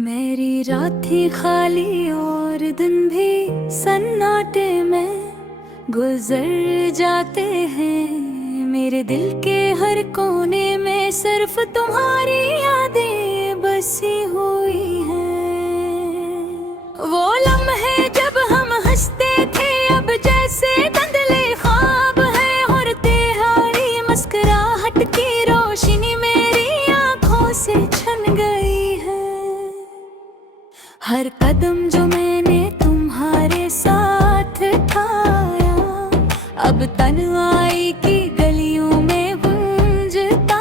मेरी रात थी खाली और दिन भी सन्नाटे में गुजर जाते हैं। मेरे दिल के हर कोने में सिर्फ तुम्हारी यादें बसी हुई हैं। वो लम्हे जब हम हंसते थे अब जैसे धुंधले ख्वाब है, और तेरी मुस्कुराहट की रोशनी मेरी आंखों से छन गई है। हर कदम जो मैंने तुम्हारे साथ उठाया अब तन्हाई की गलियों में गूंजता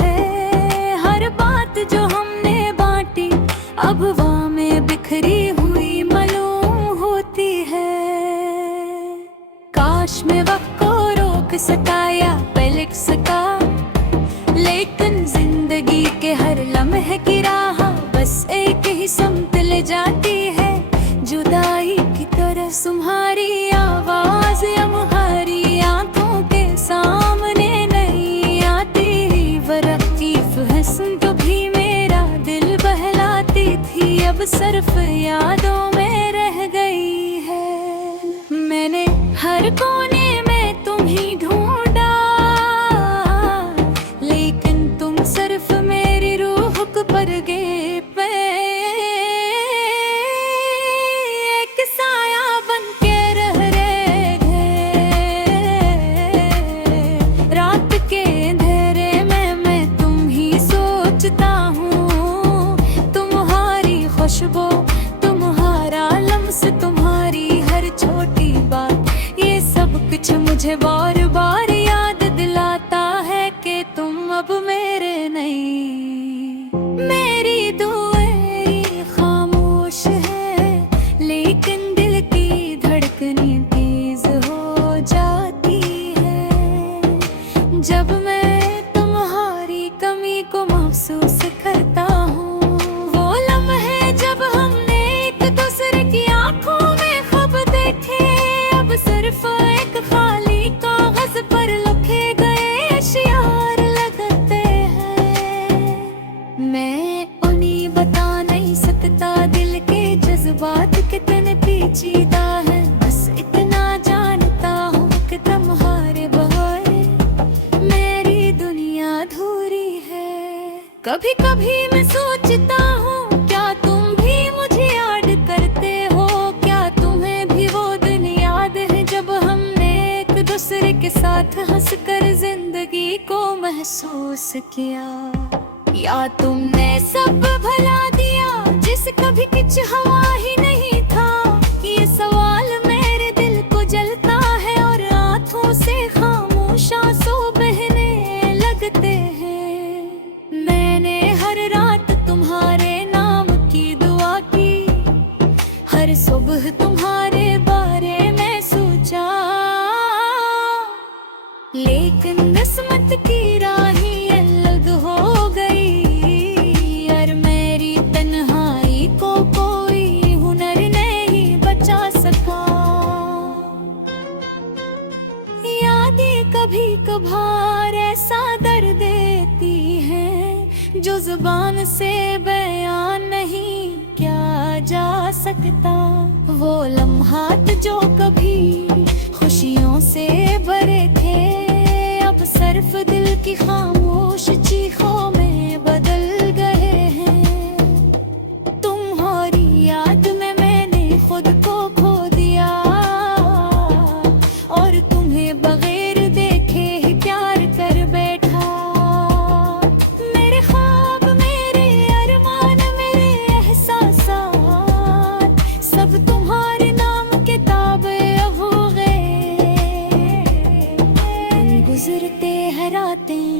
है। हर बात जो हमने बांटी अब वहाँ में बिखरी हुई मालूम होती है। काश मैं वक्त को रोक सका या पलट सका, लेकिन जिंदगी के हर लम्हे की राह बस एक ही समत ले जाती है। जुदाई की तरह तुम्हारी आवाज हमारी आंखों के सामने नहीं आती। वो लतीफ है सुन तो भी मेरा दिल बहलाती थी, अब सिर्फ यादों में रह गई है। मैंने हर कोने में तुम ही ढूंढा, लेकिन तुम सिर्फ मेरी रूह को पर गए। खुशबू तुम्हारा लम्स तुम्हारी हर छोटी बात, ये सब कुछ मुझे बार बार याद दिलाता है कि तुम अब मेरे नहीं। मेरी दुआएं खामोश है, लेकिन दिल की धड़कनें तेज हो जाती है जब मैं तुम्हारी कमी को महसूस करता हूँ। जब हमने एक दूसरे की आंखों में ख्वाब देखे अब सिर्फ एक खाली कागज पर लिखे गए अशियार लगते हैं। मैं उन्हें बता नहीं सकता दिल के जज्बात कितने पेचीदा हैं, बस इतना जानता हूँ कि तुम्हारे बगैर मेरी दुनिया अधूरी है। कभी कभी मैं सोचता हूँ दूसरे के साथ हंसकर जिंदगी को महसूस किया, या तुमने सब भला दिया जिस कभी कुछ हवा ही नहीं था। ये सवाल मेरे दिल को जलता है और आंखों से खामोश आंसू बहने लगते हैं। मैंने हर रात तुम्हारे नाम की दुआ की, हर सुबह तुम्हारे बारे में सोचा, लेकिन किस्मत की राही अलग हो गई और मेरी तन्हाई को कोई हुनर नहीं बचा सका। यादें कभी कभार ऐसा दर्द देती हैं जो जुबान से बयान नहीं किया जा सकता। वो लम्हात जो कभी खुशियों से भरे थे अब सिर्फ दिल की खामोश चीखों में बदल गए हैं। तुम्हारी याद में मैंने खुद को खो दिया और तुम्हें बगैर देखे ही प्यार कर बैठा। मेरे ख्वाब मेरे अरमान मेरे एहसासात सब तुम्हारे नाम किताबें गुजरते हैं रातें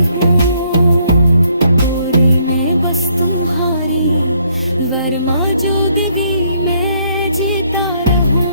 हूँ और मैं बस तुम्हारी वर्मा जोगवी मैं जीता रहूं।